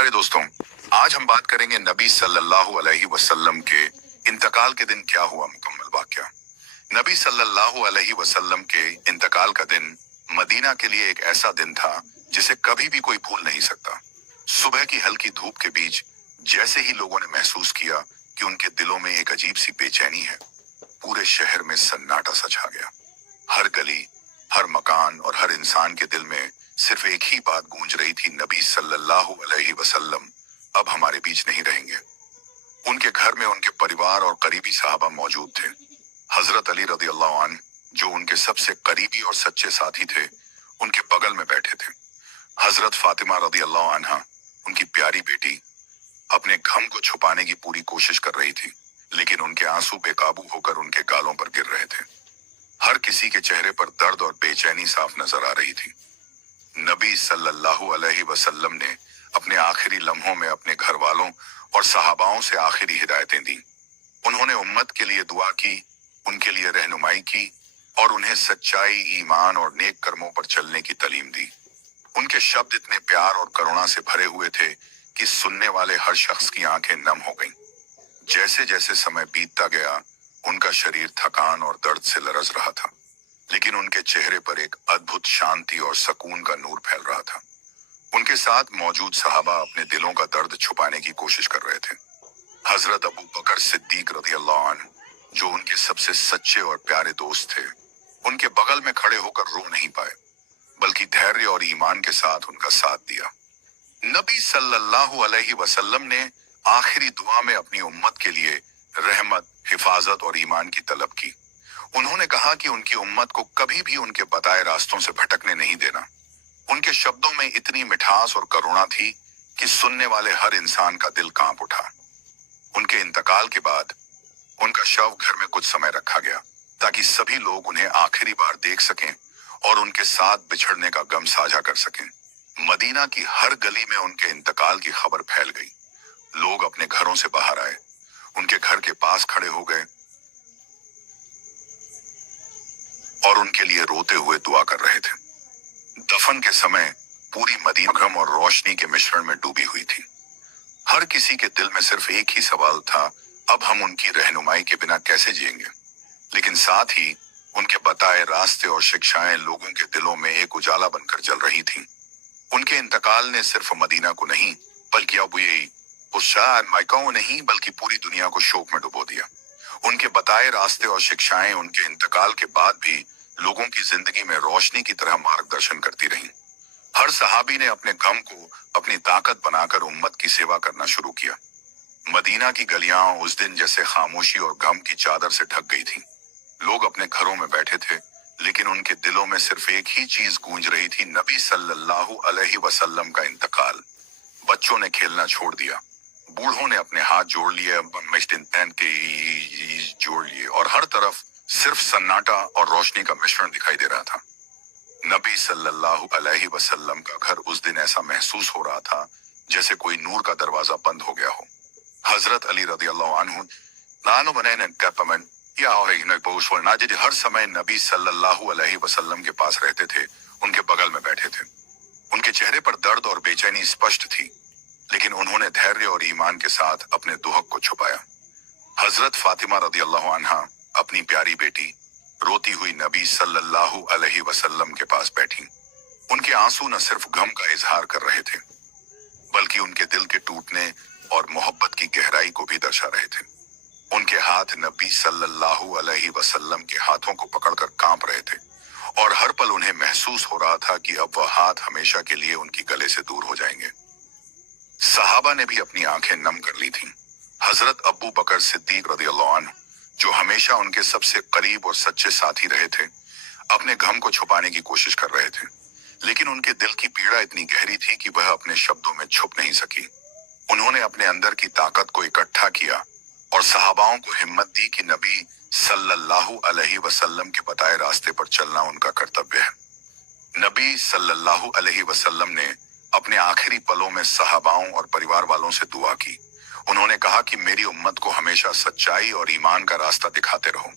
प्यारे दोस्तों, आज हम बात करेंगे नबी सल्लल्लाहु अलैहि वसल्लम के इंतकाल के दिन क्या हुआ मुकम्मल वाकया। नबी सल्लल्लाहु अलैहि वसल्लम के इंतकाल का दिन मदीना के लिए एक ऐसा दिन था जिसे कभी भी कोई भूल नहीं सकता। सुबह की हल्की धूप के बीच जैसे ही लोगों ने महसूस किया कि उनके दिलों में एक अजीब सी बेचैनी है, पूरे शहर में सन्नाटा सा छा गया। हर गली, हर मकान और हर इंसान के दिल में सिर्फ एक ही बात गूंज रही थी, नबी सल्लल्लाहु अलैहि वसल्लम अब हमारे बीच नहीं रहेंगे। उनके घर में उनके परिवार और करीबी साहबा मौजूद थे। हजरत अली रज़ी अल्लाह अन्हु, जो उनके सबसे करीबी और सच्चे साथी थे, उनके बगल में बैठे थे। हजरत फातिमा रज़ी अल्लाह अन्हा, उनकी प्यारी बेटी, अपने गम को छुपाने की पूरी कोशिश कर रही थी, लेकिन उनके आंसू बेकाबू होकर उनके गालों पर गिर रहे थे। हर किसी के चेहरे पर दर्द और बेचैनी साफ नजर आ रही थी। नबी सल्लल्लाहु अलैहि वसल्लम ने अपने आखिरी लम्हों में अपने घर वालों और सहाबाओं से आखिरी हिदायतें दी। उन्होंने उम्मत के लिए दुआ की, उनके लिए रहनुमाई की और उन्हें सच्चाई, ईमान और नेक कर्मों पर चलने की तालीम दी। उनके शब्द इतने प्यार और करुणा से भरे हुए थे कि सुनने वाले हर शख्स की आंखें नम हो गईं। जैसे जैसे समय बीतता गया, उनका शरीर थकान और दर्द से लरज रहा था, लेकिन उनके चेहरे पर एक अद्भुत शांति और सुकून का नूर फैल रहा था। उनके साथ मौजूद सहाबा अपने दिलों का दर्द छुपाने की कोशिश कर रहे थे। हजरत अबू बकर सिद्दीक रज़ी अल्लाह अन्हु, जो उनके सबसे सच्चे और प्यारे दोस्त थे, उनके बगल में खड़े होकर रो नहीं पाए, बल्कि धैर्य और ईमान के साथ उनका साथ दिया। नबी सल्लल्लाहु अलैहि वसल्लम ने आखिरी दुआ में अपनी उम्मत के लिए रहमत, हिफाजत और ईमान की तलब की। उन्होंने कहा कि उनकी उम्मत को कभी भी उनके बताए रास्तों से भटकने नहीं देना। उनके शब्दों में इतनी मिठास और करुणा थी कि सुनने वाले हर इंसान का दिल कांप उठा। उनके इंतकाल के बाद उनका शव घर में कुछ समय रखा गया, ताकि सभी लोग उन्हें आखिरी बार देख सकें और उनके साथ बिछड़ने का गम साझा कर सकें। मदीना की हर गली में उनके इंतकाल की खबर फैल गई। लोग अपने घरों से बाहर आए, उनके घर के पास खड़े हो गए और उनके लिए रोते हुए दुआ कर रहे थे। दफन के समय पूरी मदीना गम और रोशनी के मिश्रण में डूबी हुई थी। हर किसी के दिल में सिर्फ एक ही सवाल था, अब हम उनकी रहनुमाई के बिना कैसे जिएंगे। लेकिन साथ ही उनके बताए रास्ते और शिक्षाएं लोगों के दिलों में एक उजाला बनकर जल रही थीं। उनके इंतकाल ने सिर्फ मदीना को नहीं, बल्कि अब ये माइका नहीं, बल्कि पूरी दुनिया को शोक में डुबो दिया। उनके बताए रास्ते और शिक्षाएं उनके इंतकाल के बाद भी लोगों की जिंदगी में रोशनी की तरह मार्गदर्शन करती रहीं। हर सहाबी ने अपने गम को अपनी ताकत बनाकर उम्मत की सेवा करना शुरू किया। मदीना की गलियां उस दिन जैसे खामोशी और गम की चादर से ढक गई थीं। लोग अपने घरों में बैठे थे, लेकिन उनके दिलों में सिर्फ एक ही चीज गूंज रही थी, नबी सल्लल्लाहु अलैहि वसल्लम का इंतकाल। बच्चों ने खेलना छोड़ दिया, बूढ़ों ने अपने हाथ जोड़ लिए, जोड़ लिए और हर तरफ सिर्फ सन्नाटा और रोशनी का मिश्रण दिखाई दे रहा था। नबी सल्लल्लाहु अलैहि वसल्लम का घर उस दिन ऐसा महसूस हो रहा था जैसे कोई नूर का दरवाजा बंद हो गया हो। हजरत अली रज़ी अल्लाह अन्हु हर समय नबी सल्लल्लाहु अलैहि वसल्लम के पास रहते थे, उनके बगल में बैठे थे। उनके चेहरे पर दर्द और बेचैनी स्पष्ट थी, लेकिन उन्होंने धैर्य और ईमान के साथ अपने दुहक को छुपाया। हजरत फातिमा रज़ी अल्लाह अन्हा, अपनी प्यारी बेटी, रोती हुई नबी सल्लल्लाहु अलैहि वसल्लम के पास बैठी। उनके आंसू न सिर्फ गम का इजहार कर रहे थे, बल्कि उनके दिल के टूटने और मोहब्बत की गहराई को भी दर्शा रहे थे। उनके हाथ नबी सल्लल्लाहु अलैहि वसल्लम के हाथों को पकड़कर कांप रहे थे और हर पल उन्हें महसूस हो रहा था कि अब वह हाथ हमेशा के लिए उनकी गले से दूर हो जाएंगे। सहाबा ने भी अपनी आंखें नम कर ली थीं। हजरत अबू बकर सिद्दीक रज़ी अल्लाह अन्हु, जो हमेशा उनके सबसे करीब और सच्चे साथी रहे थे, अपने गम को छुपाने की कोशिश कर रहे थे, लेकिन उनके दिल की पीड़ा इतनी गहरी थी कि वह अपने शब्दों में छुप नहीं सकी। उन्होंने अपने अंदर की ताकत को इकट्ठा किया और सहाबाओं को हिम्मत दी कि नबी सल्लल्लाहु अलैहि वसल्लम के बताए रास्ते पर चलना उनका कर्तव्य है। नबी सल्लल्लाहु अलैहि वसल्लम ने अपने आखिरी पलों में सहाबाओं और परिवार वालों से दुआ की। उन्होंने कहा कि मेरी उम्मत को हमेशा सच्चाई और ईमान का रास्ता दिखाते रहो।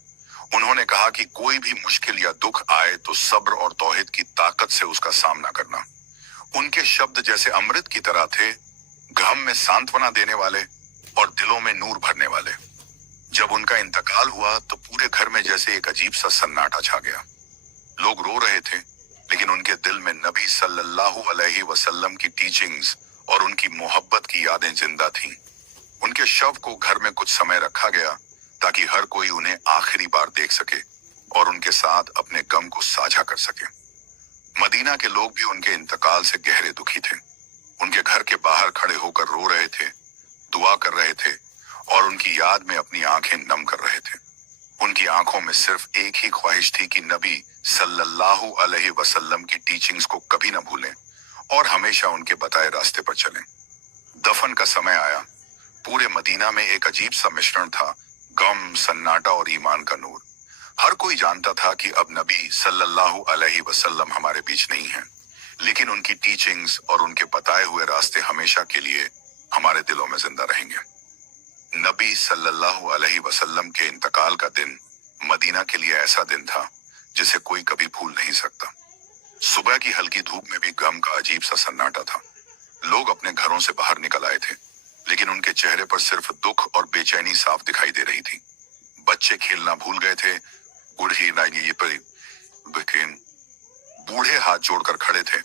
उन्होंने कहा कि कोई भी मुश्किल या दुख आए तो सब्र और तौहीद की ताकत से उसका सामना करना। उनके शब्द जैसे अमृत की तरह थे गम में सांत्वना देने वाले और दिलों में नूर भरने वाले। जब उनका इंतकाल हुआ तो पूरे घर में जैसे एक अजीब सा सन्नाटा छा गया। लोग रो रहे थे, लेकिन उनके दिल में नबी सल्लल्लाहु अलैहि वसल्लम की टीचिंग्स और उनकी मोहब्बत की यादें जिंदा थीं। उनके शव को घर में कुछ समय रखा गया ताकि हर कोई उन्हें आखिरी बार देख सके और उनके साथ अपने गम को साझा कर सके। मदीना के लोग भी उनके इंतकाल से गहरे दुखी थे। उनके घर के बाहर खड़े होकर रो रहे थे, दुआ कर रहे थे और उनकी याद में अपनी आंखें नम कर रहे थे। उनकी आंखों में सिर्फ एक ही ख्वाहिश थी कि नबी सल्लल्लाहु अलैहि वसल्लम की टीचिंग्स को कभी न भूलें और हमेशा उनके बताए रास्ते पर चलें। दफन का समय आया। पूरे मदीना में एक अजीब सा मिश्रण था, गम, सन्नाटा और ईमान का नूर। हर कोई जानता था कि अब नबी सल्लल्लाहु अलैहि वसल्लम हमारे बीच नहीं है, लेकिन उनकी टीचिंग्स और उनके बताए हुए रास्ते हमेशा के लिए हमारे दिलों में जिंदा रहेंगे। नबी सल्लल्लाहु अलैहि वसल्लम के इंतकाल का दिन मदीना के लिए ऐसा दिन था जिसे कोई कभी भूल नहीं सकता। सुबह की हल्की धूप में भी गम का अजीब सा सन्नाटा था। लोग अपने घरों से बाहर निकल आए थे, लेकिन उनके चेहरे पर सिर्फ दुख और बेचैनी साफ दिखाई दे रही थी। बच्चे खेलना भूल गए थे, बूढ़े हाथ जोड़कर खड़े थे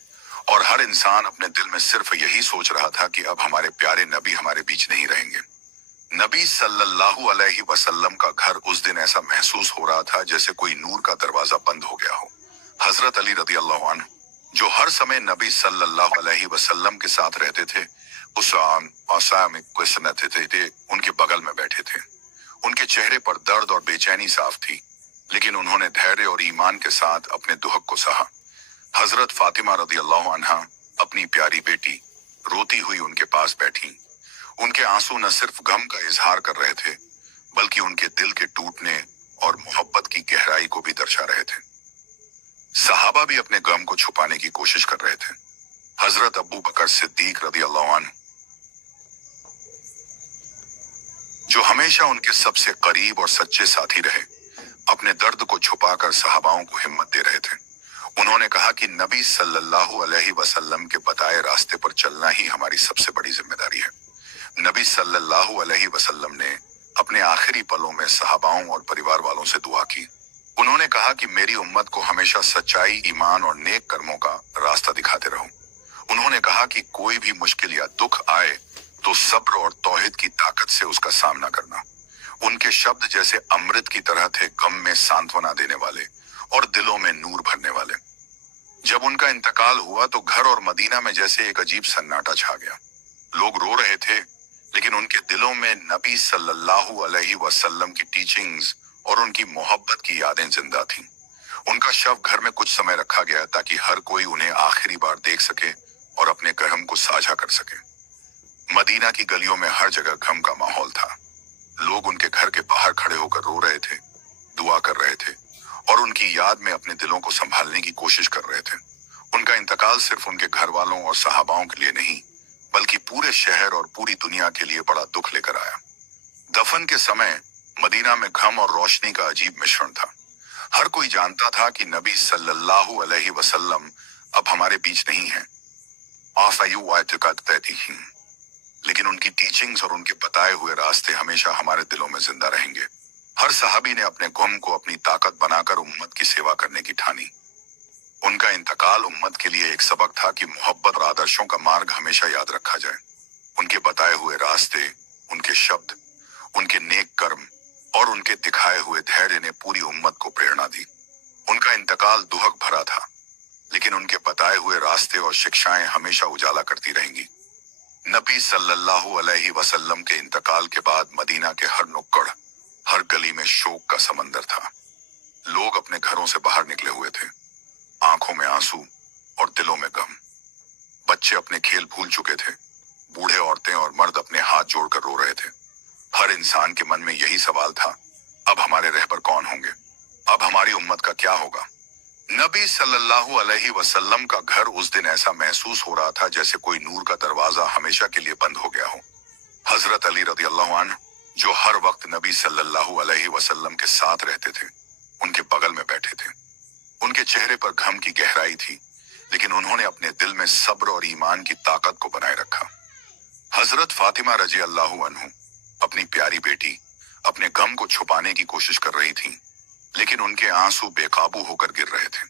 और हर इंसान अपने दिल में सिर्फ यही सोच रहा था कि अब हमारे प्यारे नबी हमारे बीच नहीं रहेंगे। नबी सल्लल्लाहु अलैहि वसल्लम का घर उस दिन ऐसा महसूस हो रहा था जैसे कोई नूर का दरवाजा बंद हो गया हो। हजरत अली रदी अल्लाह अन्हु, जो हर समय नबी सल्लल्लाहु अलैहि वसल्लम के साथ रहते थे, उनके बगल में बैठे थे। उनके चेहरे पर दर्द और बेचैनी साफ थी, लेकिन उन्होंने धैर्य और ईमान के साथ अपने दुहक को सहा। हजरत फातिमा रदी अल्लाह अन्हा, अपनी प्यारी बेटी, रोती हुई उनके पास बैठी। उनके आंसू न सिर्फ गम का इजहार कर रहे थे, बल्कि उनके दिल के टूटने और मोहब्बत की गहराई को भी दर्शा रहे थे। सहाबा भी अपने गम को छुपाने की कोशिश कर रहे थे। हजरत अबू बकर सिद्दीक रदी अल्लाह अन्हु, जो हमेशा उनके सबसे करीब और सच्चे साथी रहे, अपने दर्द को छुपाकर सहाबाओं को हिम्मत दे रहे थे। उन्होंने कहा कि नबी सल्लल्लाहु अलैहि वसल्लम के बताए रास्ते पर चलना ही हमारी सबसे बड़ी जिम्मेदारी है। नबी सल्लल्लाहु अलैहि वसल्लम ने अपने आखिरी पलों में सहाबाओं और परिवार वालों से दुआ की। उन्होंने कहा कि मेरी उम्मत को हमेशा सच्चाई, ईमान और नेक कर्मों का रास्ता दिखाते रहो। उन्होंने कहा कि कोई भी मुश्किल या दुख आए तो सब्र और तौहीद की ताकत से उसका सामना करना। उनके शब्द जैसे अमृत की तरह थे, गम में सांत्वना देने वाले और दिलों में नूर भरने वाले। जब उनका इंतकाल हुआ तो घर और मदीना में जैसे एक अजीब सन्नाटा छा गया। लोग रो रहे थे, लेकिन उनके दिलों में नबी सल्लल्लाहु अलैहि वसल्लम की टीचिंग्स और उनकी मोहब्बत की यादें जिंदा थीं। उनका शव घर में कुछ समय रखा गया ताकि हर कोई उन्हें आखिरी बार देख सके और अपने गम को साझा कर सके। मदीना की गलियों में हर जगह गम का माहौल था। लोग उनके घर के बाहर खड़े होकर रो रहे थे, दुआ कर रहे थे और उनकी याद में अपने दिलों को संभालने की कोशिश कर रहे थे। उनका इंतकाल सिर्फ उनके घर वालों और सहाबाओं के लिए नहीं, बल्कि पूरे शहर और पूरी दुनिया के लिए बड़ा दुख लेकर आया। दफन के समय मदीना में गम और रोशनी का अजीब मिश्रण था। हर कोई जानता था कि नबी सल्लल्लाहु अलैहि वसल्लम अब हमारे बीच नहीं है, लेकिन उनकी टीचिंग्स और उनके बताए हुए रास्ते हमेशा हमारे दिलों में जिंदा रहेंगे। हर सहाबी ने अपने गम को अपनी ताकत बनाकर उम्मत की सेवा करने की ठानी। उनका इंतकाल उम्मत के लिए एक सबक था कि मोहब्बत और आदर्शों का मार्ग हमेशा याद रखा जाए। उनके बताए हुए रास्ते, उनके शब्द, उनके नेक कर्म और उनके दिखाए हुए धैर्य ने पूरी उम्मत को प्रेरणा दी। उनका इंतकाल दुहक भरा था, लेकिन उनके बताए हुए रास्ते और शिक्षाएं हमेशा उजाला करती रहेंगी। नबी सल्लल्लाहु अलैहि वसल्लम के इंतकाल के बाद मदीना के हर नुक्कड़, हर गली में शोक का समंदर था। लोग अपने घरों से बाहर निकले हुए थे, आंखों में आंसू और दिलों में गम। बच्चे अपने खेल भूल चुके थे, बूढ़े, औरतें और मर्द अपने हाथ जोड़कर रो रहे थे। हर इंसान के मन में यही सवाल था, अब हमारे रहबर कौन होंगे? अब हमारी उम्मत का क्या होगा? नबी सल्लल्लाहु अलैहि वसल्लम का घर उस दिन ऐसा महसूस हो रहा था जैसे कोई नूर का दरवाजा हमेशा के लिए बंद हो गया हो। हजरत अली रदी अल्लाह अन्हु, जो हर वक्त नबी सल्लल्लाहु अलैहि वसल्लम के साथ रहते थे, उनके बगल में बैठे थे। उनके चेहरे पर गम की गहराई थी, लेकिन उन्होंने अपने दिल में सब्र और ईमान की ताकत को बनाए रखा। हजरत फातिमा रजी अल्लाह अन्हु अपनी प्यारी बेटी अपने गम को छुपाने की कोशिश कर रही थीं, लेकिन उनके आंसू बेकाबू होकर गिर रहे थे।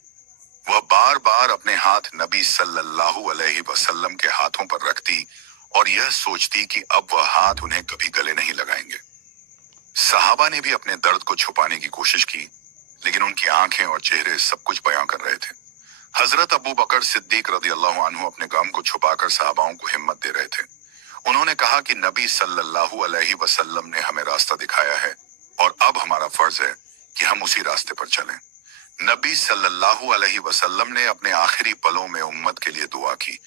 वह बार बार अपने हाथ नबी सल्लल्लाहु अलैहि वसल्लम के हाथों पर रखती और यह सोचती कि अब वह हाथ उन्हें कभी गले नहीं लगाएंगे। सहाबा ने भी अपने दर्द को छुपाने की कोशिश की, लेकिन उनकी आंखें और चेहरे सब कुछ बयां कर रहे थे। हजरत अबू बकर सिद्दीक रज़ी अल्लाह अन्हु अपने गम को छुपाकर सहाबाओं को हिम्मत दे रहे थे। उन्होंने कहा कि नबी सल्लल्लाहु अलैहि वसल्लम ने हमें रास्ता दिखाया है और अब हमारा फर्ज है कि हम उसी रास्ते पर चलें। नबी सल्लल्लाहु अलैहि वसल्लम ने अपने आखिरी पलों में उम्मत के लिए दुआ की।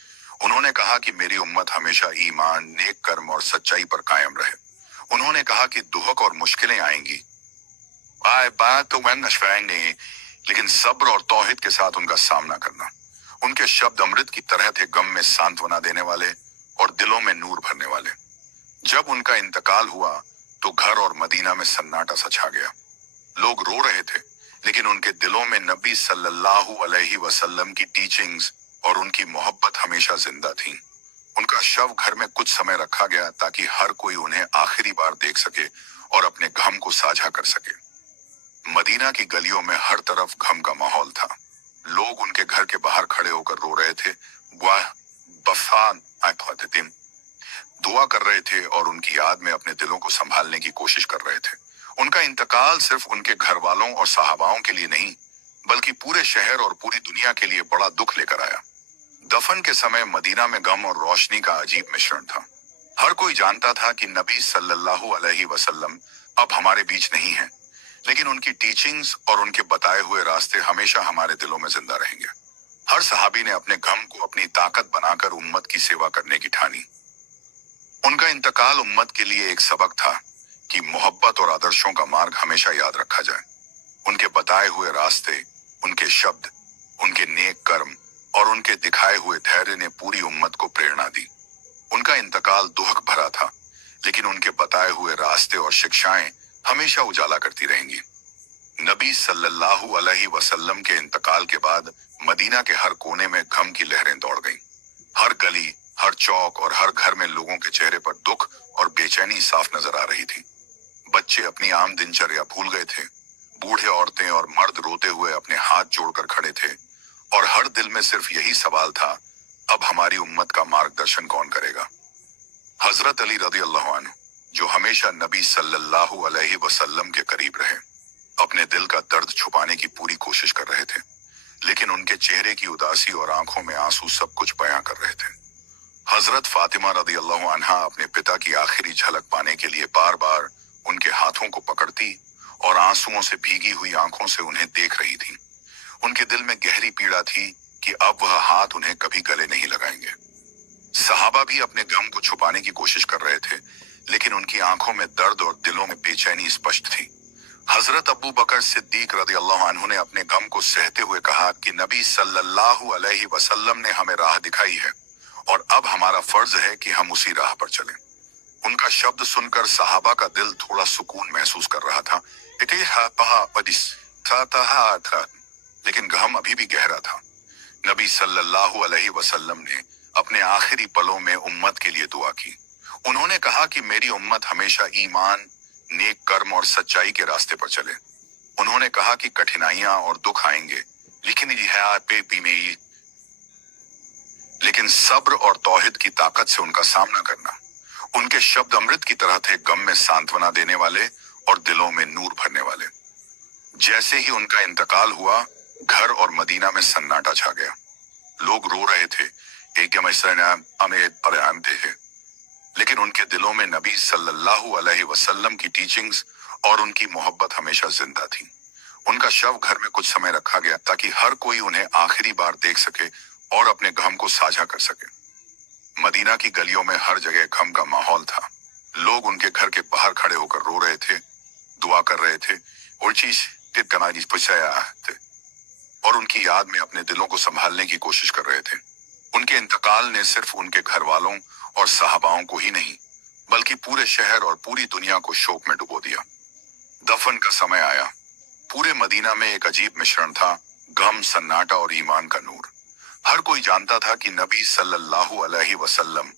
उन्होंने कहा कि मेरी उम्मत हमेशा ईमान, नेक कर्म और सच्चाई पर कायम रहे। उन्होंने कहा कि दुहक और मुश्किलें आएंगी, बात तो मैं नहीं, लेकिन सब्र और तौहीद के साथ उनका सामना करना। उनके शब्द अमृत की तरह थे, गम में सांत्वना देने वाले और दिलों में नूर भरने वाले। जब उनका इंतकाल हुआ तो घर और मदीना में सन्नाटा सा छा गया। लोग रो रहे थे, लेकिन उनके दिलों में नबी सल्लल्लाहु अलैहि वसल्लम की टीचिंग्स और उनकी मोहब्बत हमेशा जिंदा थी। उनका शव घर में कुछ समय रखा गया ताकि हर कोई उन्हें आखिरी बार देख सके और अपने गम को साझा कर सके। मदीना की गलियों में हर तरफ गम का माहौल था। लोग उनके घर के बाहर खड़े होकर रो रहे थे, दुआ कर रहे थे और उनकी याद में अपने दिलों को संभालने की कोशिश कर रहे थे। उनका इंतकाल सिर्फ उनके घर वालों और सहाबाओं के लिए नहीं, बल्कि पूरे शहर और पूरी दुनिया के लिए बड़ा दुख लेकर आया। दफन के समय मदीना में गम और रोशनी का अजीब मिश्रण था। हर कोई जानता था कि नबी सल्लल्लाहु अलैहि वसल्लम अब हमारे बीच नहीं है, लेकिन उनकी टीचिंग्स और उनके बताए हुए रास्ते हमेशा हमारे दिलों में जिंदा रहेंगे। हर सहाबी ने अपने गम को अपनी ताकत बनाकर उम्मत की सेवा करने की ठानी। उनका इंतकाल उम्मत के लिए एक सबक था कि मोहब्बत और आदर्शों का मार्ग हमेशा याद रखा जाए। उनके बताए हुए रास्ते, उनके शब्द, उनके नेक कर्म और उनके दिखाए हुए धैर्य ने पूरी उम्मत को प्रेरणा दी। उनका इंतकाल दुहक भरा था, लेकिन उनके बताए हुए रास्ते और शिक्षाएं हमेशा उजाला करती रहेंगी। नबी सल्लल्लाहु अलैहि वसल्लम के इंतकाल के बाद मदीना के हर कोने में गम की लहरें दौड़ गईं। हर गली, हर चौक और हर घर में लोगों के चेहरे पर दुख और बेचैनी साफ नजर आ रही थी। बच्चे अपनी आम दिनचर्या भूल गए थे। बूढ़े, औरतें और मर्द रोते हुए अपने हाथ जोड़कर खड़े थे और हर दिल में सिर्फ यही सवाल था, अब हमारी उम्मत का मार्गदर्शन कौन करेगा। हजरत अली रज़ी अल्लाह अन्हु, जो हमेशा नबी सल्लल्लाहु अलैहि वसल्लम के करीब रहे, अपने दिल का दर्द छुपाने की पूरी कोशिश कर रहे थे, लेकिन उनके चेहरे की उदासी और आंखों में आंसू सब कुछ बयां कर रहे थे। हजरत फातिमा रज़ी अल्लाह अन्हा अपने पिता की आखिरी झलक पाने के लिए बार बार उनके हाथों को पकड़ती और आंसुओं से भीगी हुई आंखों से उन्हें देख रही थी। उनके दिल में गहरी पीड़ा थी कि अब वह हाथ उन्हें कभी गले नहीं लगाएंगे। सहाबा भी अपने गम को छुपाने की कोशिश कर रहे थे, लेकिन उनकी आंखों में दर्द और दिलों में बेचैनी स्पष्ट थी। हजरत अबू बकर सिद्दीक रज़ी अल्लाह अन्हु ने अपने गम को सहते हुए कहा कि नबी सल्लल्लाहु अलैहि वसल्लम ने हमें राह दिखाई है और अब हमारा फर्ज है कि हम उसी राह पर चलें। उनका शब्द सुनकर सहाबा का दिल थोड़ा सुकून महसूस कर रहा था, लेकिन गम अभी भी गहरा था। नबी सल्लल्लाहु अलैहि वसल्लम ने अपने आखिरी पलों में उम्मत के लिए दुआ की। उन्होंने कहा कि मेरी उम्मत हमेशा ईमान, नेक कर्म और सच्चाई के रास्ते पर चले। उन्होंने कहा कि कठिनाइयां और दुख आएंगे, लेकिन सब्र और तौहीद की ताकत से उनका सामना करना। उनके शब्द अमृत की तरह थे, गम में सांत्वना देने वाले और दिलों में नूर भरने वाले। जैसे ही उनका इंतकाल हुआ, घर और मदीना में सन्नाटा छा गया। लोग रो रहे थे, लेकिन उनके दिलों में नबी सल्लल्लाहु अलैहि वसल्लम की टीचिंग्स और उनकी मोहब्बत हमेशा जिंदा थी। उनका शव घर में कुछ समय रखा गया ताकि हर कोई उन्हें आखिरी बार देख सके और अपने गम को साझा कर सके। मदीना की गलियों में हर जगह गम का माहौल था। लोग उनके घर के बाहर खड़े होकर रो रहे थे, दुआ कर रहे थे और उनकी याद में अपने दिलों को संभालने की कोशिश कर रहे थे। उनके इंतकाल ने सिर्फ उनके घर वालों और सहाबाओं को ही नहीं, बल्कि पूरे शहर और पूरी दुनिया को शोक में डुबो दिया। दफन का समय आया। पूरे मदीना में एक अजीब मिश्रण था, गम, सन्नाटा और ईमान का नूर। हर कोई जानता था कि नबी सल्लल्लाहु अलैहि वसल्लम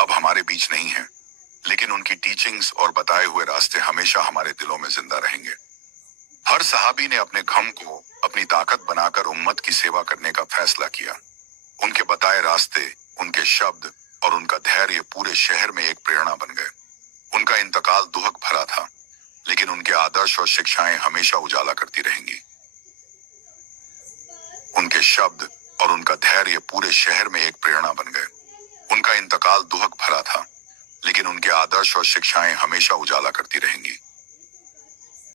अब हमारे बीच नहीं हैं, लेकिन उनकी टीचिंग्स और बताए हुए रास्ते हमेशा हमारे दिलों में जिंदा रहेंगे। हर सहाबी ने अपने गम को अपनी ताकत बनाकर उम्मत की सेवा करने का फैसला किया। उनके बताए रास्ते, उनके शब्द और उनका धैर्य पूरे शहर में एक प्रेरणा बन गए। उनका इंतकाल दुख भरा था, लेकिन उनके आदर्श और शिक्षाएं हमेशा उजाला करती रहेंगी। उनके शब्द और उनका धैर्य पूरे शहर में एक प्रेरणा बन गए। उनका इंतकाल दुख भरा था, लेकिन उनके आदर्श और शिक्षाएं हमेशा उजाला करती रहेंगी।